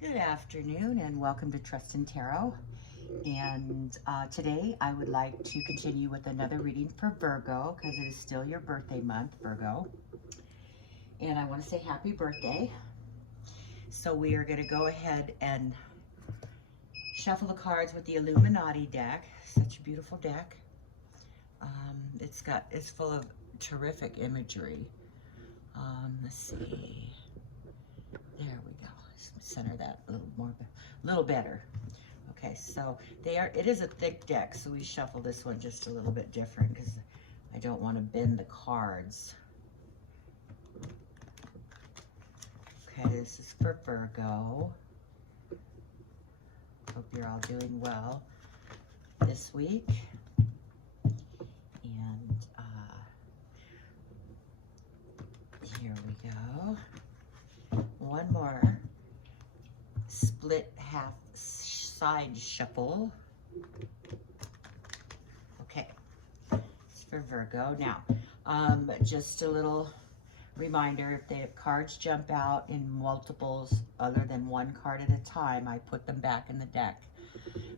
Good afternoon and welcome to Trust in Tarot. And today I would like to continue with another reading for Virgo because it is still your birthday month, Virgo. And I want to say happy birthday. So we are going to go ahead and shuffle the cards with the Illuminati deck. Such a beautiful deck. It's full of terrific imagery. Let's see. There we go. Center that a little better. Okay, so it is a thick deck, so we shuffle this one just a little bit different because I don't want to bend the cards. Okay, this is for Virgo. Hope you're all doing well this week. And here we go. One more split half side shuffle. Okay, it's for Virgo. Now, just a little reminder, if the cards jump out in multiples other than one card at a time, I put them back in the deck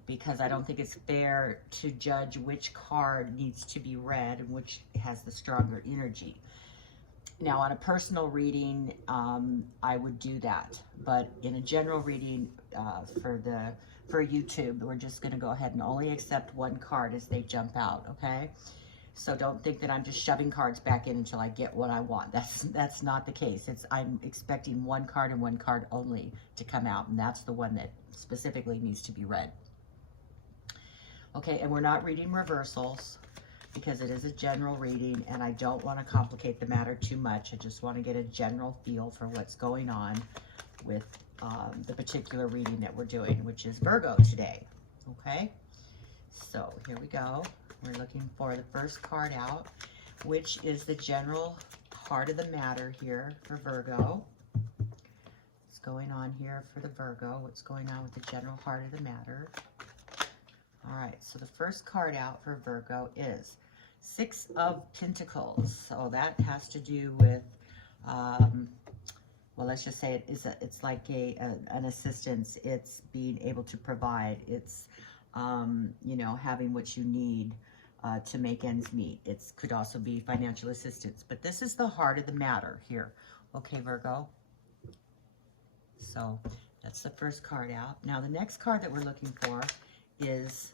because I don't think it's fair to judge which card needs to be read and which has the stronger energy. Now, on a personal reading, I would do that, but in a general reading for YouTube, we're just going to go ahead and only accept one card as they jump out. Okay, so don't think that I'm just shoving cards back in until I get what I want. That's not the case. I'm expecting one card and one card only to come out, and that's the one that specifically needs to be read. Okay, and we're not reading reversals, because it is a general reading and I don't want to complicate the matter too much. I just want to get a general feel for what's going on with the particular reading that we're doing, which is Virgo today. Okay, so here we go. We're looking for the first card out, which is the general heart of the matter here for Virgo. What's going on here for the Virgo? What's going on with the general heart of the matter? All right, so the first card out for Virgo is Six of Pentacles. So that has to do with, well, let's just say it's like an assistance. It's being able to provide. It's, you know, having what you need to make ends meet. It could also be financial assistance. But this is the heart of the matter here. Okay, Virgo? So that's the first card out. Now, the next card that we're looking for is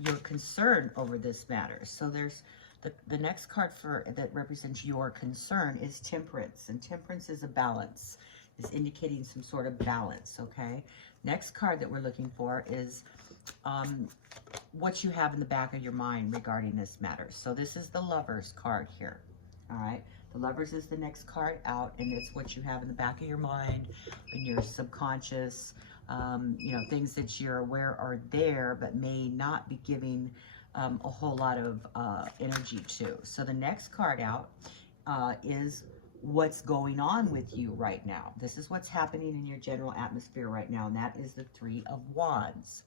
your concern over this matter. So there's the next card that represents your concern is Temperance, and Temperance is a balance, is indicating some sort of balance. Okay, next card that we're looking for is what you have in the back of your mind regarding this matter. So this is the Lovers card here. All right, the Lovers is the next card out, and it's what you have in the back of your mind, in your subconscious. You know, things that you're aware are there, but may not be giving a whole lot of energy to. So the next card out is what's going on with you right now. This is what's happening in your general atmosphere right now, and that is the Three of Wands.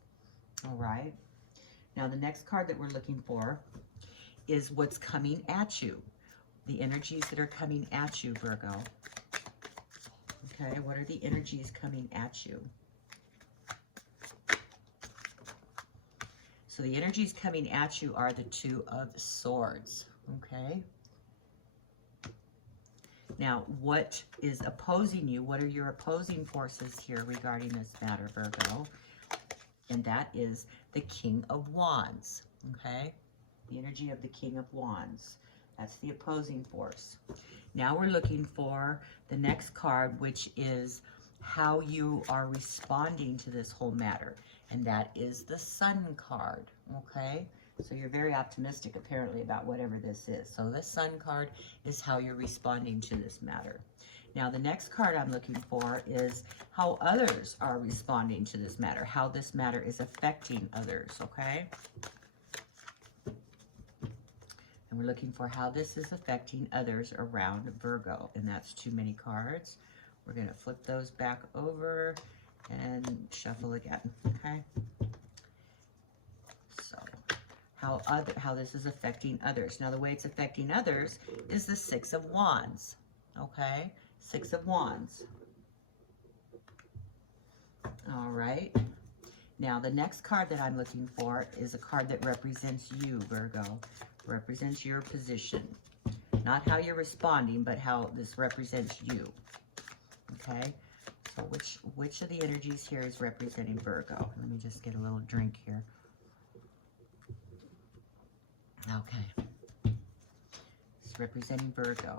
All right. Now, the next card that we're looking for is what's coming at you. The energies that are coming at you, Virgo. Okay, what are the energies coming at you? So the energies coming at you are the Two of Swords, okay? Now, what is opposing you? What are your opposing forces here regarding this matter, Virgo? And that is the King of Wands, okay? The energy of the King of Wands. That's the opposing force. Now we're looking for the next card, which is how you are responding to this whole matter. And that is the Sun card, okay? So you're very optimistic, apparently, about whatever this is. So the Sun card is how you're responding to this matter. Now, the next card I'm looking for is how others are responding to this matter, how this matter is affecting others, okay? And we're looking for how this is affecting others around Virgo. And that's too many cards. We're going to flip those back over and shuffle again, okay? So how this is affecting others. Now, the way it's affecting others is the Six of Wands, okay? Six of Wands. right? Now, the next card that I'm looking for is a card that represents you, Virgo. Represents your position. Not how you're responding, but how this represents you. Okay? So which of the energies here is representing Virgo? Let me just get a little drink here. Okay. It's representing Virgo.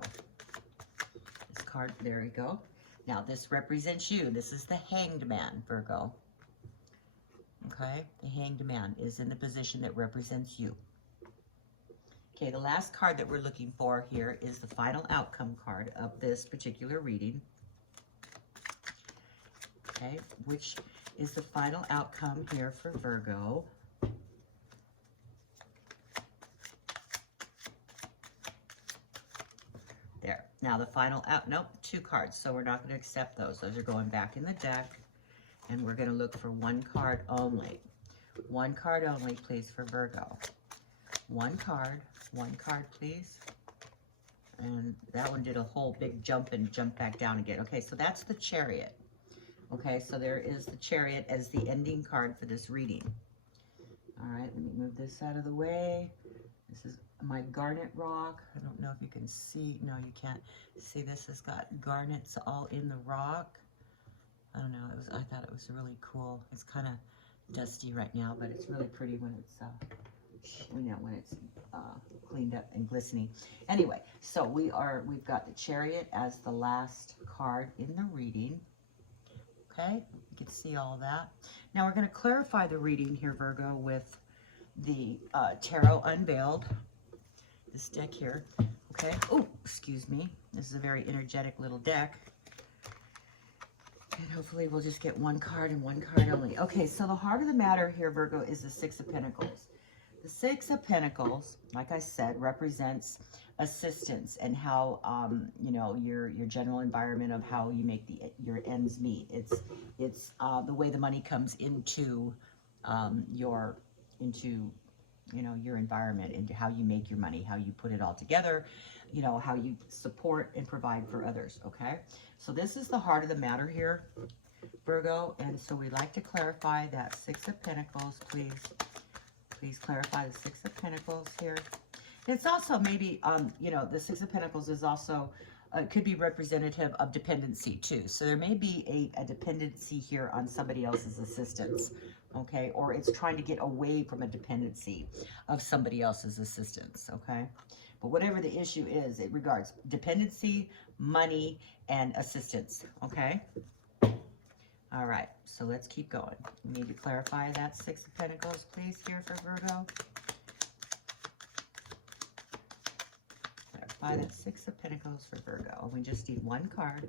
This card, there you go. Now, this represents you. This is the Hanged Man, Virgo. Okay? The Hanged Man is in the position that represents you. Okay, the last card that we're looking for here is the final outcome card of this particular reading. Okay, which is the final outcome here for Virgo. There. Now the final nope, 2 cards, so we're not going to accept those. Those are going back in the deck, and we're going to look for 1 card only. 1 card only, please, for Virgo. 1 card, please. And that one did a whole big jump and jump back down again. Okay, so that's the Chariot. Okay, so there is the Chariot as the ending card for this reading. All right, let me move this out of the way. This is my garnet rock. I don't know if you can see. No, you can't see. This has got garnets all in the rock. I don't know. I thought it was really cool. It's kind of dusty right now, but it's really pretty when it's cleaned up and glistening. Anyway, so we've got the Chariot as the last card in the reading. Okay, you can see all of that. Now we're going to clarify the reading here, Virgo, with the Tarot Unveiled, this deck here. Okay, oh, excuse me. This is a very energetic little deck. And hopefully we'll just get 1 card and 1 card only. Okay, so the heart of the matter here, Virgo, is the 6 of Pentacles. The 6 of Pentacles, like I said, represents assistance and how, you know, your general environment of how you make your ends meet. It's the way the money comes into your environment, into how you make your money, how you put it all together, you know, how you support and provide for others. Okay, so this is the heart of the matter here, Virgo, and so we'd like to clarify that 6 of Pentacles, please. Please clarify the 6 of Pentacles here. It's also maybe, you know, the 6 of Pentacles is also, could be representative of dependency too. So there may be a dependency here on somebody else's assistance, okay? Or it's trying to get away from a dependency of somebody else's assistance, okay? But whatever the issue is, it regards dependency, money, and assistance, okay? All right, so let's keep going. We need to clarify that 6 of Pentacles, please, here for Virgo. Clarify that 6 of Pentacles for Virgo. We just need 1 card.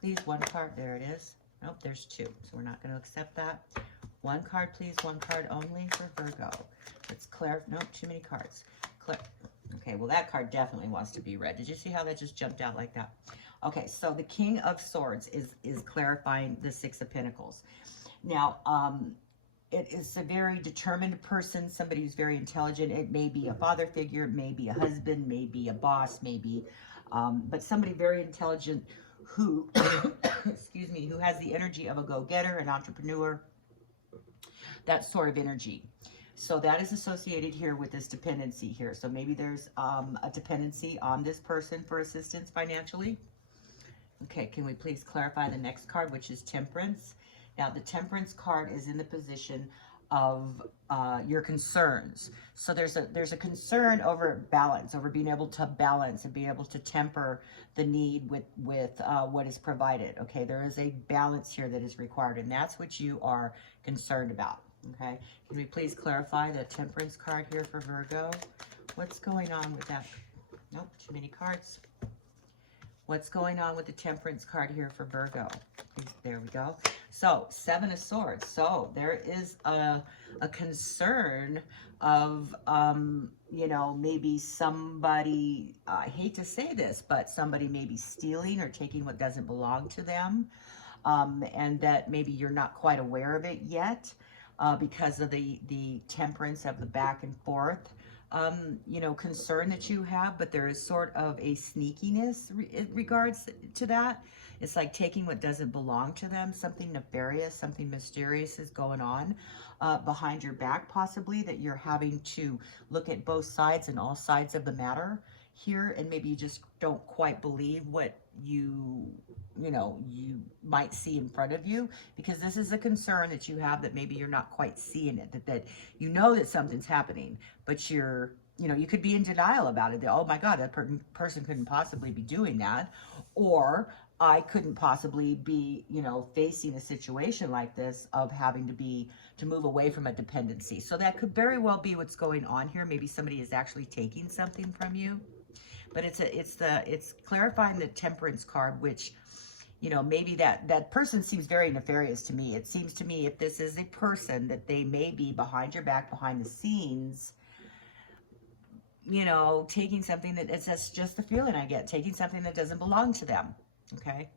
Please, 1 card. There it is. Nope, there's 2, so we're not going to accept that. 1 card, please. 1 card only for Virgo. Let's clarify. Nope, too many cards. Okay, well, that card definitely wants to be read. Did you see how that just jumped out like that? Okay, so the King of Swords is clarifying the 6 of Pentacles. Now, it is a very determined person, somebody who's very intelligent. It may be a father figure, it may be a husband, maybe a boss, maybe, but somebody very intelligent who, excuse me, who has the energy of a go-getter, an entrepreneur, that sort of energy. So that is associated here with this dependency here. So maybe there's a dependency on this person for assistance financially. Okay, can we please clarify the next card, which is Temperance? Now, the Temperance card is in the position of your concerns. So there's a concern over balance, over being able to balance and be able to temper the need with what is provided. Okay, there is a balance here that is required, and that's what you are concerned about. Okay, can we please clarify the Temperance card here for Virgo? What's going on with that? Nope, too many cards. What's going on with the Temperance card here for Virgo? There we go. So, 7 of Swords. So, there is a concern of, you know, maybe somebody, I hate to say this, but somebody may be stealing or taking what doesn't belong to them. And that maybe you're not quite aware of it yet because of the temperance of the back and forth. You know, concern that you have, but there is sort of a sneakiness in regards to that. It's like taking what doesn't belong to them. Something nefarious, something mysterious is going on behind your back, possibly, that you're having to look at both sides and all sides of the matter here, and maybe you just don't quite believe what you might see in front of you, because this is a concern that you have, that maybe you're not quite seeing it, that you know that something's happening, but you could be in denial about it. That, oh my God, that person couldn't possibly be doing that, or I couldn't possibly be, facing a situation like this of having to move away from a dependency. So that could very well be what's going on here. Maybe somebody is actually taking something from you. But it's clarifying the Temperance card, which, maybe that person seems very nefarious to me. It seems to me, if this is a person, that they may be behind your back, behind the scenes, taking something that's just the feeling I get, taking something that doesn't belong to them. Okay.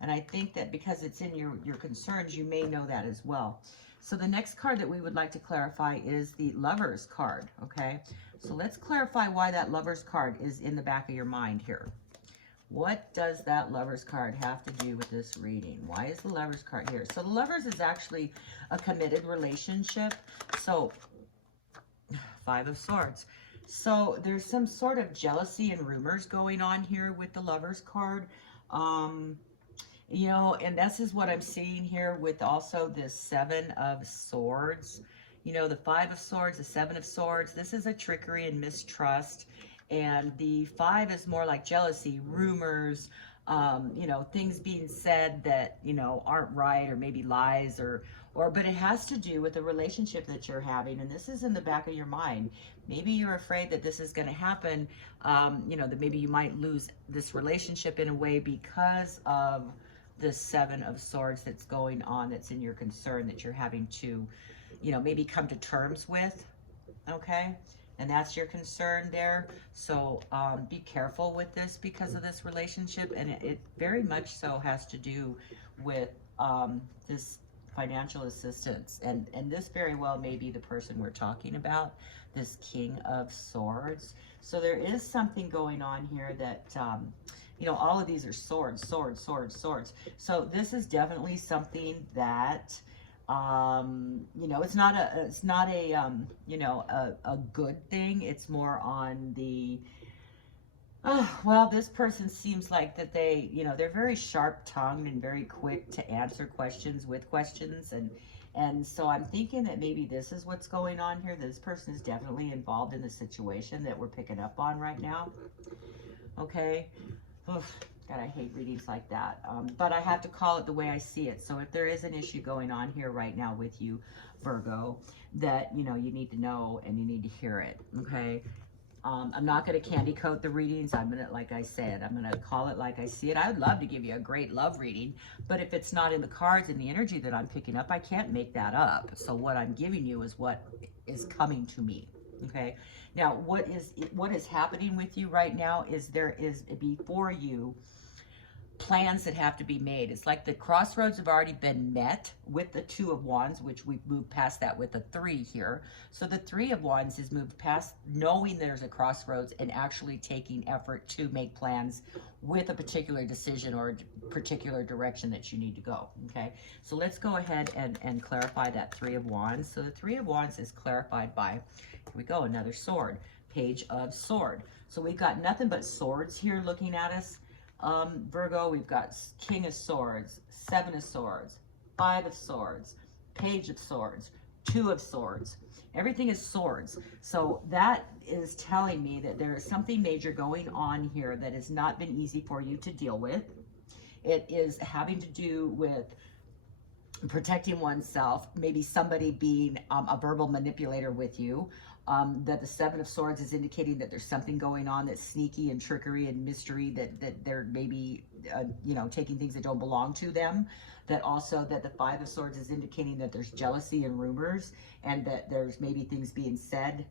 And I think that because it's in your concerns, you may know that as well. So the next card that we would like to clarify is the Lover's card. Okay. So let's clarify why that Lover's card is in the back of your mind here. What does that Lover's card have to do with this reading? Why is the Lover's card here? So the Lovers is actually a committed relationship. So 5 of Swords. So there's some sort of jealousy and rumors going on here with the Lover's card. And this is what I'm seeing here with also this 7 of Swords. The 5 of Swords, the 7 of Swords, this is a trickery and mistrust. And the 5 is more like jealousy, rumors, things being said that, aren't right, or maybe lies, but it has to do with the relationship that you're having. And this is in the back of your mind. Maybe you're afraid that this is going to happen, that maybe you might lose this relationship in a way because of the 7 of Swords that's going on, that's in your concern, that you're having to, maybe come to terms with. Okay. And that's your concern there. So be careful with this because of this relationship. And it very much so has to do with this financial assistance. And this very well may be the person we're talking about, this King of Swords. So there is something going on here that, all of these are swords, swords, swords, swords. So this is definitely something that, it's not a good thing. It's more on the, this person seems like that they, they're very sharp-tongued and very quick to answer questions with questions. And so I'm thinking that maybe this is what's going on here. This person is definitely involved in the situation that we're picking up on right now. Okay. Oof. God, I hate readings like that. But I have to call it the way I see it. So if there is an issue going on here right now with you, Virgo, that, you need to know and you need to hear it. Okay. I'm not going to candy coat the readings. I'm going to, like I said, I'm going to call it like I see it. I would love to give you a great love reading, but if it's not in the cards and the energy that I'm picking up, I can't make that up. So what I'm giving you is what is coming to me. Okay. Now, what is happening with you right now is there is before you plans that have to be made. It's like the crossroads have already been met with the 2 of Wands, which we've moved past that with the 3 here. So the 3 of Wands is moved past knowing there's a crossroads and actually taking effort to make plans with a particular decision or a particular direction that you need to go. Okay, so let's go ahead and clarify that 3 of Wands. So the 3 of Wands is clarified by, here we go, another sword, Page of Sword. So we've got nothing but swords here looking at us. Virgo, we've got King of Swords, 7 of Swords, 5 of Swords, Page of Swords, 2 of Swords. Everything is swords. So that is telling me that there is something major going on here that has not been easy for you to deal with. It is having to do with protecting oneself, maybe somebody being a verbal manipulator with you. That the 7 of Swords is indicating that there's something going on that's sneaky and trickery and mystery, that they're maybe, taking things that don't belong to them. That also that the 5 of Swords is indicating that there's jealousy and rumors, and that there's maybe things being said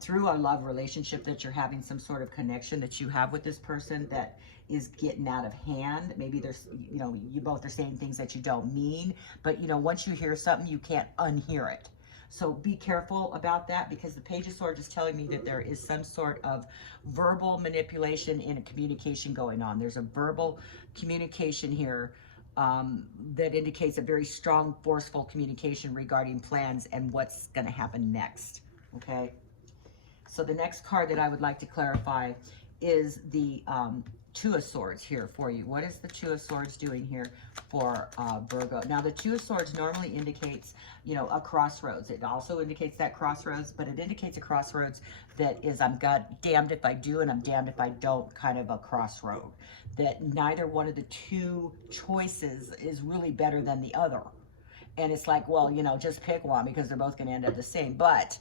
through a love relationship, that you're having some sort of connection that you have with this person that is getting out of hand. Maybe there's, you both are saying things that you don't mean, but once you hear something, you can't unhear it. So be careful about that, because the Page of Swords is telling me that there is some sort of verbal manipulation in a communication going on. There's a verbal communication here that indicates a very strong, forceful communication regarding plans and what's going to happen next. Okay. So the next card that I would like to clarify is the Two of Swords here for you. What is the Two of Swords doing here for Virgo? Now, the Two of Swords normally indicates, you know, a crossroads. It also indicates that crossroads, but it indicates a crossroads that is, I'm damned if I do and I'm damned if I don't kind of a crossroad. That neither one of the two choices is really better than the other. And it's like, well, you know, just pick one because they're both going to end up the same. But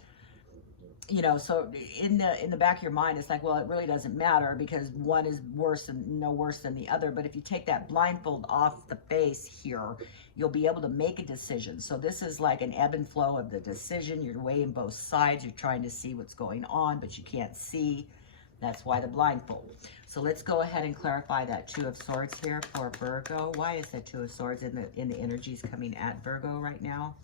you know, so in the back of your mind, it's like, well, it really doesn't matter because one is worse and no worse than the other. But if you take that blindfold off the face here, you'll be able to make a decision. So this is like an ebb and flow of the decision. You're weighing both sides. You're trying to see what's going on, but you can't see. That's why the blindfold. So let's go ahead and clarify that Two of Swords here for Virgo. Why is that Two of Swords in the energies coming at Virgo right now?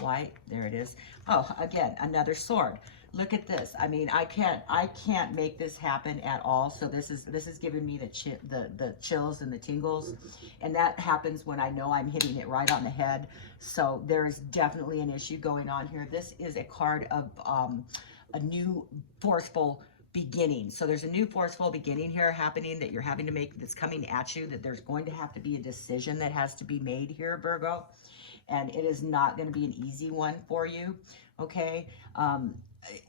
Why? There it is. Oh, again, another sword. Look at this. I mean, I can't make this happen at all. So this is giving me the chills and the tingles, and that happens when I know I'm hitting it right on the head. So there is definitely an issue going on here. This is a card of a new forceful beginning. So there's a new forceful beginning here happening that you're having to make, that's coming at you, that there's going to have to be a decision that has to be made here, Virgo. And it is not going to be an easy one for you, okay? And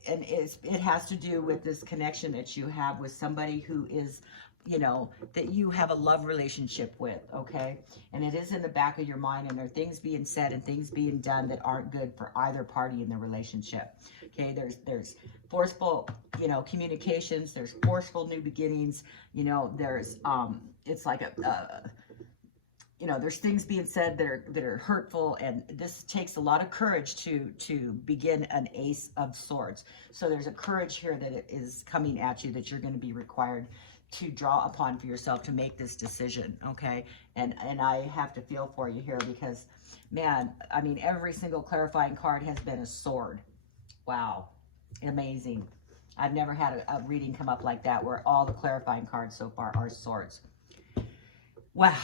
it has to do with this connection that you have with somebody who is, you know, that you have a love relationship with, okay? And it is in the back of your mind, and there are things being said and things being done that aren't good for either party in the relationship, okay? There's forceful, you know, communications, there's forceful new beginnings, you know, there's, it's like you know, there's things being said that are hurtful, and this takes a lot of courage to begin an Ace of Swords. So there's a courage here that it is coming at you that you're going to be required to draw upon for yourself to make this decision, okay? And I have to feel for you here because, man, I mean, every single clarifying card has been a sword. Wow, amazing. I've never had a reading come up like that where all the clarifying cards so far are swords. Wow.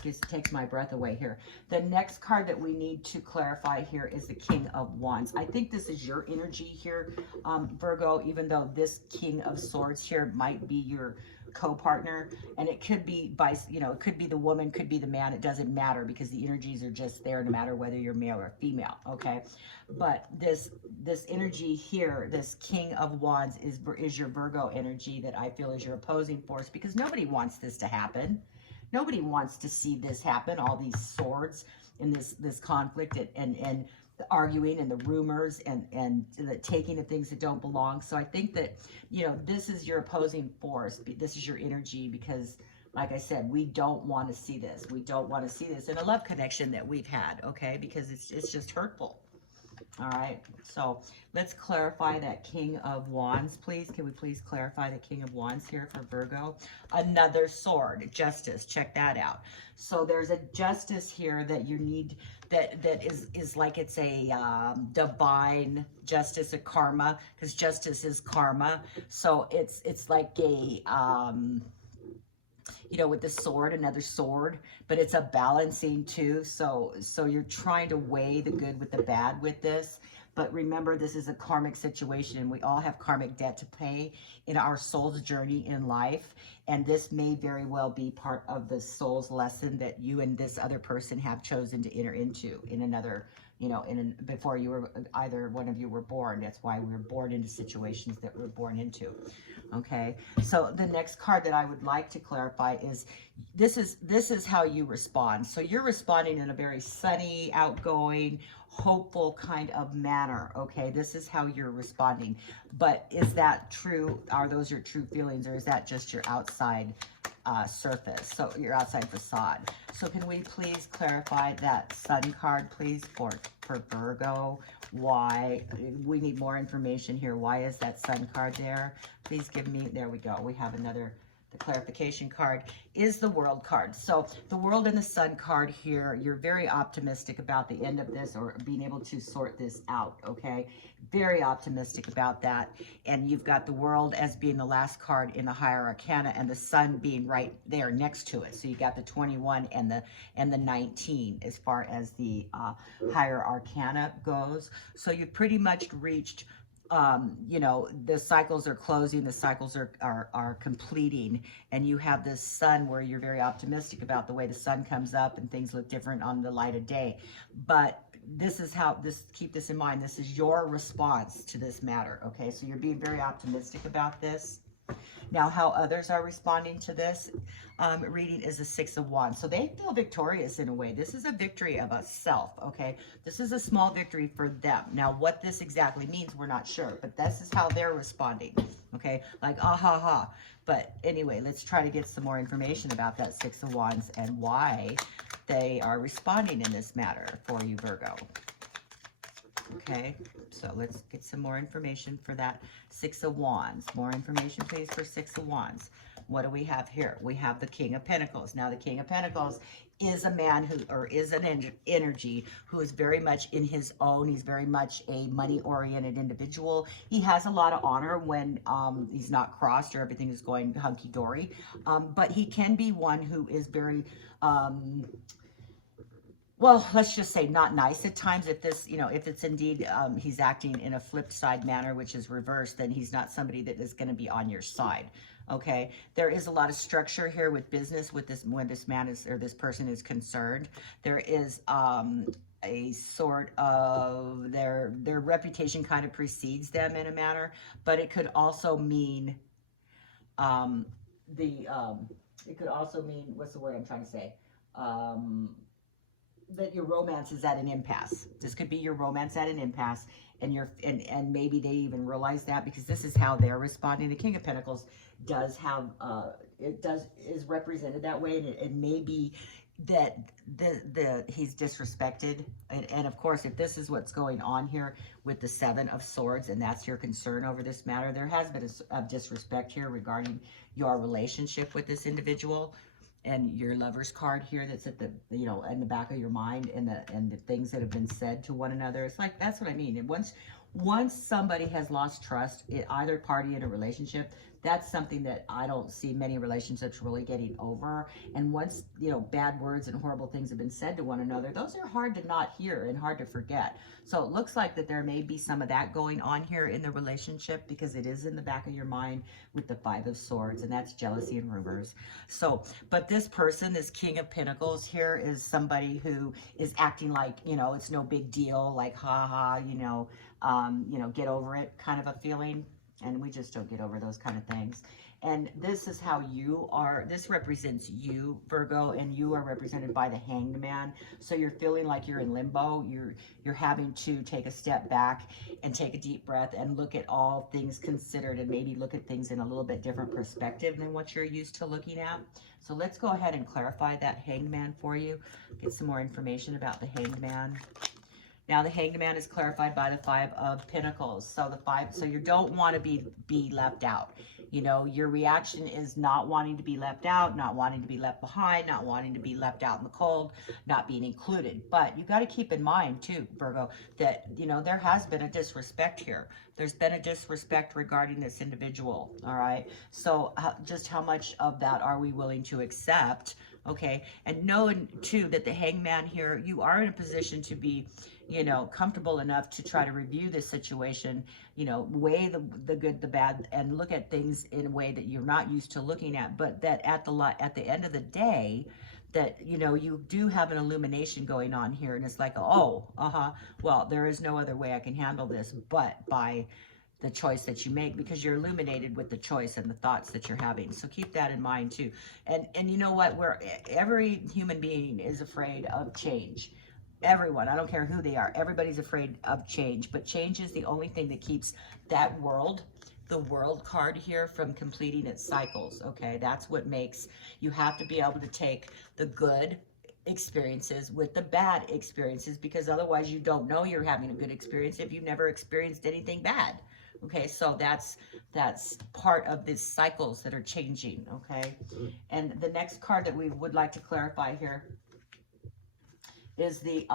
Just takes my breath away here. The next card that we need to clarify here is the King of Wands. I think this is your energy here, Virgo, even though this King of Swords here might be your co-partner, and it could be by, you know, it could be the woman, could be the man. It doesn't matter because the energies are just there no matter whether you're male or female, okay? But this energy here, this King of Wands is your Virgo energy that I feel is your opposing force, because nobody wants this to happen. Nobody wants to see this happen, all these swords and this conflict and the arguing and the rumors and the taking of things that don't belong. So I think that, you know, this is your opposing force. This is your energy because, like I said, we don't want to see this. We don't want to see this in a love connection that we've had, okay? Because it's just hurtful. All right, so let's clarify that King of Wands, please. Can we please clarify the King of Wands here for Virgo? Another sword, justice. Check that out. So there's a justice here that you need, that is like it's a divine justice, a karma, because justice is karma. So it's like a you know, with the sword, another sword, but it's a balancing too. So you're trying to weigh the good with the bad with this. But remember, this is a karmic situation. We all have karmic debt to pay in our soul's journey in life. And this may very well be part of the soul's lesson that you and this other person have chosen to enter into in another, you know, before you were, either one of you were born. That's why we were born into situations that we're born into. Okay, so the next card that I would like to clarify is this is how you respond. So you're responding in a very sunny, outgoing, hopeful kind of manner. Okay, this is how you're responding. But is that true? Are those your true feelings, or is that just your outside surface? So your outside facade. So can we please clarify that Sun card, please, for Virgo? Why? We need more information here. Why is that Sun card there? Please give me, there we go. We have another the clarification card is the World card. So the World and the Sun card here, you're very optimistic about the end of this or being able to sort this out, okay? Very optimistic about that. And you've got the World as being the last card in the higher arcana and the Sun being right there next to it. So you got the 21 and the 19 as far as the higher arcana goes. So you've pretty much reached you know, the cycles are closing, the cycles are completing, and you have this Sun where you're very optimistic about the way the sun comes up and things look different on the light of day. But this is how keep this in mind, this is your response to this matter, okay? So you're being very optimistic about this. Now, how others are responding to this reading is the Six of Wands. So they feel victorious in a way. This is a victory of a self, okay? This is a small victory for them. Now, what this exactly means, we're not sure, but this is how they're responding, okay? Like, ah, ha, ha. But anyway, let's try to get some more information about that Six of Wands and why they are responding in this matter for you, Virgo. Okay, so let's get some more information for that Six of Wands. More information, please, for Six of Wands. What do we have here? We have the King of Pentacles. Now, the King of Pentacles is a man who, or is an energy who is very much in his own. He's very much a money-oriented individual. He has a lot of honor when he's not crossed or everything is going hunky-dory. But he can be one who is very... well, let's just say not nice at times. If this, you know, if it's indeed he's acting in a flipped side manner, which is reversed, then he's not somebody that is going to be on your side. Okay, there is a lot of structure here with business with this when this man is or this person is concerned. There is a sort of their reputation kind of precedes them in a manner, but it could also mean it could also mean, what's the word I'm trying to say? That your romance is at an impasse. This could be your romance at an impasse, and and maybe they even realize that because this is how they're responding. The King of Pentacles does have is represented that way, and it may be that he's disrespected, and of course, if this is what's going on here with the Seven of Swords, and that's your concern over this matter, there has been a disrespect here regarding your relationship with this individual. And your Lover's card here that's at the, you know, in the back of your mind, and the things that have been said to one another. It's like, that's what I mean. And once somebody has lost trust in either party in a relationship, that's something that I don't see many relationships really getting over. And once, you know, bad words and horrible things have been said to one another, those are hard to not hear and hard to forget. So it looks like that there may be some of that going on here in the relationship because it is in the back of your mind with the Five of Swords, and that's jealousy and rumors. So, but this person, this King of Pentacles here, is somebody who is acting like, you know, it's no big deal, like, ha ha, you know, get over it kind of a feeling. And we just don't get over those kind of things. And this is how you are. This represents you, Virgo, and you are represented by the Hanged Man. So you're feeling like you're in limbo. You're having to take a step back and take a deep breath and look at all things considered and maybe look at things in a little bit different perspective than what you're used to looking at. So let's go ahead and clarify that Hanged Man for you. Get some more information about the Hanged Man. Now, the Hanged Man is clarified by the Five of Pentacles. So you don't want to be left out. You know, your reaction is not wanting to be left out, not wanting to be left behind, not wanting to be left out in the cold, not being included. But you got to keep in mind, too, Virgo, that, you know, there has been a disrespect here. There's been a disrespect regarding this individual, all right? So just how much of that are we willing to accept? Okay, and knowing, too, that the Hanged Man here, you are in a position to be, you know, comfortable enough to try to review this situation, you know, weigh the good, the bad, and look at things in a way that you're not used to looking at, but that at the end of the day, that, you know, you do have an illumination going on here, and it's like, oh, well, there is no other way I can handle this but by the choice that you make, because you're illuminated with the choice and the thoughts that you're having. So keep that in mind too. And you know what, every human being is afraid of change. Everyone, I don't care who they are, everybody's afraid of change, but change is the only thing that keeps that world, the World card here, from completing its cycles. Okay, that's what makes you have to be able to take the good experiences with the bad experiences, because otherwise you don't know you're having a good experience if you've never experienced anything bad. Okay, so that's part of these cycles that are changing, okay? And the next card that we would like to clarify here is the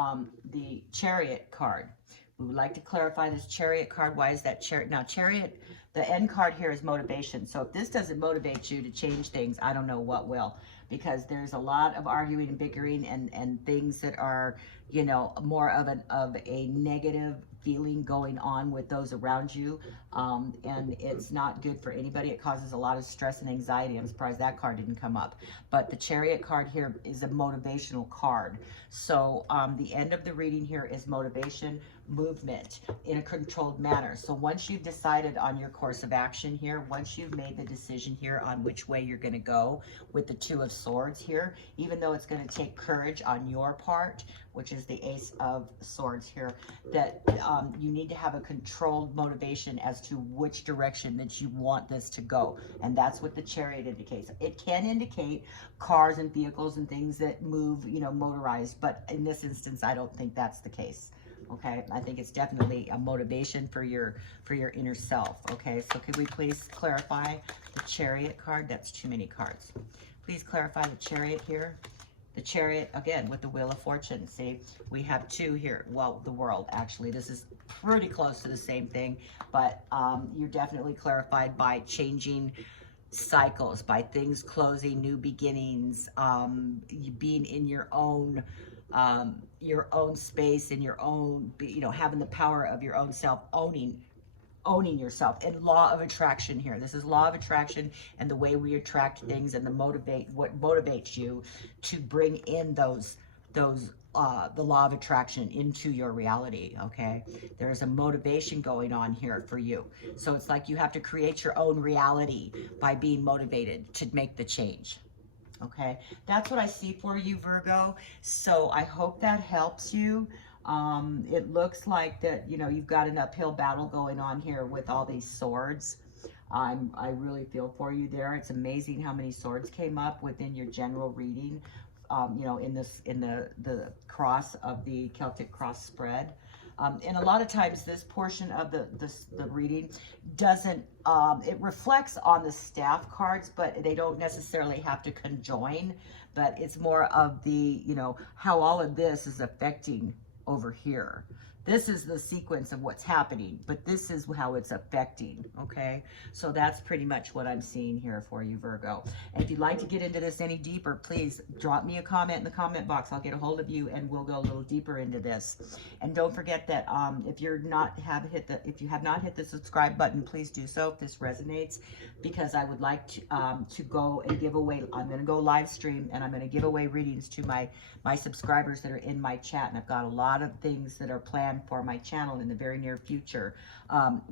Chariot card. We would like to clarify this Chariot card. Why is that Chariot? Now, Chariot, the end card here is motivation. So if this doesn't motivate you to change things, I don't know what will, because there's a lot of arguing and bickering and things that are, you know, more of a negative feeling going on with those around you, and it's not good for anybody. It causes a lot of stress and anxiety. I'm surprised that card didn't come up, but the Chariot card here is a motivational card. So the end of the reading here is motivation, movement in a controlled manner. So once you've decided on your course of action here, once you've made the decision here on which way you're going to go with the Two of Swords here, even though it's going to take courage on your part, which is the Ace of Swords here, that you need to have a controlled motivation as to which direction that you want this to go. And that's what the Chariot indicates. It can indicate cars and vehicles and things that move, you know, motorized, but in this instance, I don't think that's the case. Okay, I think it's definitely a motivation for your inner self. Okay, so could we please clarify the Chariot card? That's too many cards. Please clarify the Chariot here. The Chariot, again, with the Wheel of Fortune. See, we have two here. Well, the World, actually. This is pretty close to the same thing, but you're definitely clarified by changing cycles, by things closing, new beginnings, being in your own space, in your own, you know, having the power of your own self, owning yourself. And law of attraction here. This is law of attraction and the way we attract things and what motivates you to bring in the law of attraction into your reality. Okay, there's a motivation going on here for you. So it's like you have to create your own reality by being motivated to make the change. Okay, that's what I see for you, Virgo. So I hope that helps you. It looks like that, you know, you've got an uphill battle going on here with all these swords. I really feel for you there. It's amazing how many swords came up within your general reading. You know, in the cross of the Celtic cross spread. And a lot of times this portion of the reading doesn't, it reflects on the staff cards, but they don't necessarily have to conjoin, but it's more of the, you know, how all of this is affecting over here. This is the sequence of what's happening, but this is how it's affecting, okay? So that's pretty much what I'm seeing here for you, Virgo. And if you'd like to get into this any deeper, please drop me a comment in the comment box. I'll get a hold of you and we'll go a little deeper into this. And don't forget that if you have not hit the subscribe button, please do so if this resonates, because I would like to go and give away, I'm going to go live stream and I'm going to give away readings to my subscribers that are in my chat. And I've got a lot of things that are planned for my channel in the very near future,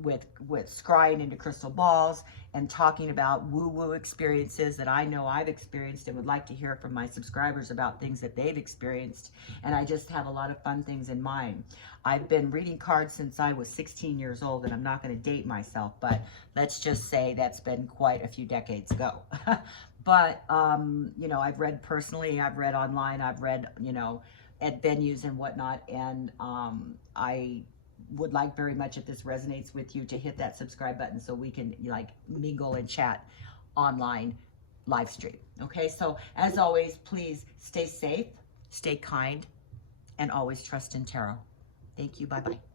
with scrying into crystal balls and talking about woo-woo experiences that I know I've experienced and would like to hear from my subscribers about things that they've experienced. And I just have a lot of fun things in mind. I've been reading cards since I was 16 years old, and I'm not going to date myself, but let's just say that's been quite a few decades ago. But, you know, I've read personally, I've read online, I've read, you know, at venues and whatnot, and I would like very much, if this resonates with you, to hit that subscribe button so we can like mingle and chat online live stream. Okay, so as always, please stay safe, stay kind, and always trust in tarot. Thank you. Bye-bye.